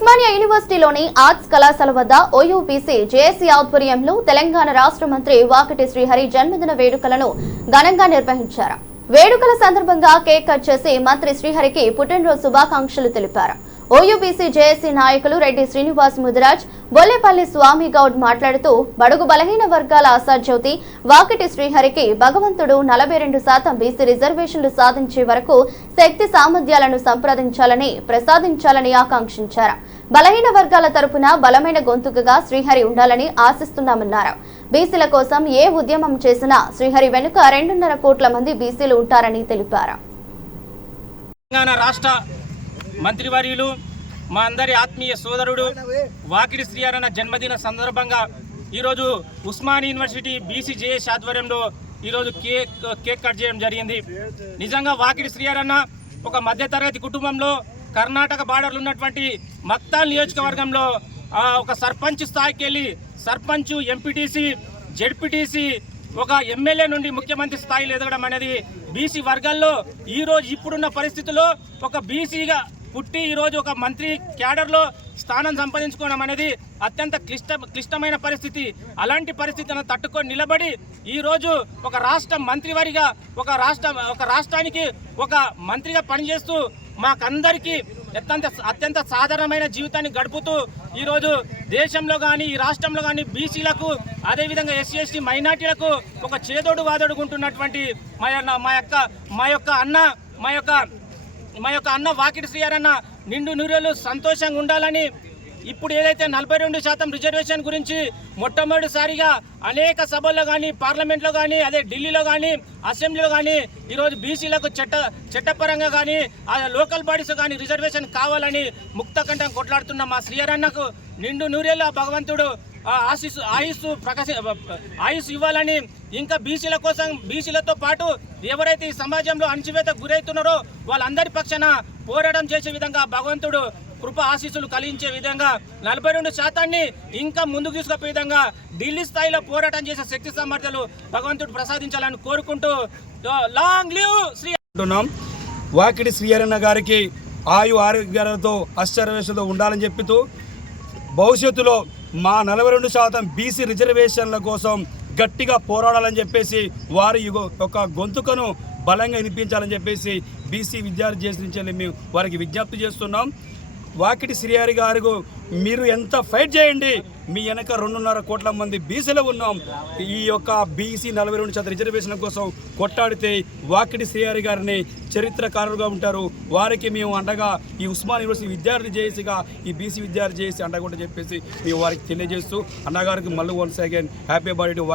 Osmania యూనివర్సిటీలోని arts కళాశాల వద్ద ఓయూబీసీ JAC ఆధ్వర్యంలో తెలంగాణ రాష్ట్ర మంత్రి వాకిటి శ్రీహరి జన్మదిన వేడుకలను ఘనంగా నిర్వహించారు. వేడుకల సందర్భంగా కేక్ కట్ చేసి మంత్రి శ్రీహరికి పుట్టినరోజు శుభాకాంక్షలు తెలిపారు. ఓయూబీసీ జేఏసీ నాయకులు రెడ్డి శ్రీనివాస్ ముదిరాజ్, బొల్లేపల్లి స్వామి గౌడ్ మాట్లాడుతూ బడుగు బలహీన వర్గాల ఆశాజ్యోతి వాకిటి శ్రీహరికి భగవంతుడు 42% బీసీ రిజర్వేషన్లు సాధించే వరకు శక్తి సామర్థ్యాలను ప్రసాదించాలని ఆకాంక్షించారు. బలహీన వర్గాల తరపున బలమైన గొంతుకగా శ్రీహరి ఉండాలని ఆశిస్తున్నామన్నారు. బీసీల కోసం ఏ ఉద్యమం చేసినా శ్రీహరి వెనుక 2.5 కోట్ల మంది బీసీలు ఉంటారని తెలిపారు. మంత్రివర్యులు మా అందరి ఆత్మీయ సోదరుడు వాకిటి శ్రీహరి జన్మదిన సందర్భంగా ఈరోజు ఉస్మానియా యూనివర్సిటీ బీసీ జేఏసీ ఆధ్వర్యంలో ఈరోజు కేక్ కట్ చేయడం జరిగింది. నిజంగా వాకిటి శ్రీహరి ఒక మధ్యతరగతి కుటుంబంలో కర్ణాటక బార్డర్లు ఉన్నటువంటి మక్తాల్ నియోజకవర్గంలో ఒక సర్పంచ్ స్థాయికి వెళ్ళి సర్పంచ్, ఎంపీటీసీ, జెడ్పీటీసీ, ఒక ఎమ్మెల్యే నుండి ముఖ్యమంత్రి స్థాయిలో ఎదగడం అనేది బీసీ వర్గాల్లో ఈరోజు ఇప్పుడున్న పరిస్థితుల్లో ఒక బీసీగా పుట్టి ఈరోజు ఒక మంత్రి క్యాడర్లో స్థానం సంపాదించుకోవడం అనేది అత్యంత క్లిష్టమైన పరిస్థితి. అలాంటి పరిస్థితులను తట్టుకొని నిలబడి ఈరోజు ఒక రాష్ట్ర మంత్రివారిగా ఒక రాష్ట్రానికి ఒక మంత్రిగా పనిచేస్తూ మాకందరికీ అత్యంత సాధారణమైన జీవితాన్ని గడుపుతూ ఈరోజు దేశంలో కానీ ఈ రాష్ట్రంలో కానీ బీసీలకు అదేవిధంగా ఎస్సీ ఎస్టీ మైనార్టీలకు ఒక చేదోడు వాదోడుకుంటున్నటువంటి మా యొక్క అన్న వాకిటి శ్రీహరి నిండు నూరేళ్లు సంతోషంగా ఉండాలని ఇప్పుడు ఏదైతే 42% రిజర్వేషన్ గురించి మొట్టమొదటిసారిగా అనేక సభల్లో కానీ పార్లమెంట్లో కానీ అదే ఢిల్లీలో కానీ అసెంబ్లీలో కానీ ఈరోజు బీసీలకు చట్టపరంగా కానీ లోకల్ బాడీస్ కానీ రిజర్వేషన్ కావాలని ముక్తకంఠం కొట్లాడుతున్న మా శ్రీహరి అన్నకు నిండు నూరేళ్ల భగవంతుడు ఆయుష్ ఇవ్వాలని, ఇంకా బీసీల కోసం బీసీలతో పాటు ఎవరైతే ఈ సమాజంలో అణచివేత గురవుతున్నారో వాళ్ళందరి పక్షాన పోరాటం చేసే విధంగా భగవంతుడు కృప ఆశీస్సులు కలిగించే విధంగా 42% ఇంకా ముందుకు తీసుకుపోయే విధంగా ఢిల్లీ స్థాయిలో పోరాటం చేసే శక్తి సామర్థ్యాలు భగవంతుడు ప్రసాదించాలని కోరుకుంటూ లాంగ్ లివ్ శ్రీ అంటున్నాం. వాకిటి శ్రీహరి గారికి ఆరోగ్యాలతో అష్టరవేశంతో ఉండాలని చెప్తూ భవిష్యత్తులో మా 42% బీసీ రిజర్వేషన్ల కోసం గట్టిగా పోరాడాలని చెప్పేసి వారి యొక్క గొంతుకను బలంగా వినిపించాలని చెప్పేసి బీసీ విద్యార్థి చేసి నుంచి మేము వారికి విజ్ఞప్తి చేస్తున్నాం. వాకిటి శ్రీహరి గారు మీరు ఎంత ఫైట్ చేయండి, మీ వెనక 2.5 కోట్ల మంది బీసీలో ఉన్నాం. ఈ యొక్క బీసీ 42% రిజర్వేషన్ల కోసం కొట్టాడితే వాకిటి శ్రీహరి గారిని చరిత్రకారులుగా ఉంటారు. వారికి మేము అండగా ఈ ఉస్మానియా యూనివర్సిటీ విద్యార్థి చేసిగా ఈ బీసీ విద్యార్థి చేసి అండగా చెప్పేసి మేము వారికి తెలియజేస్తూ అన్నగారికి మళ్ళీ once again happy birthday to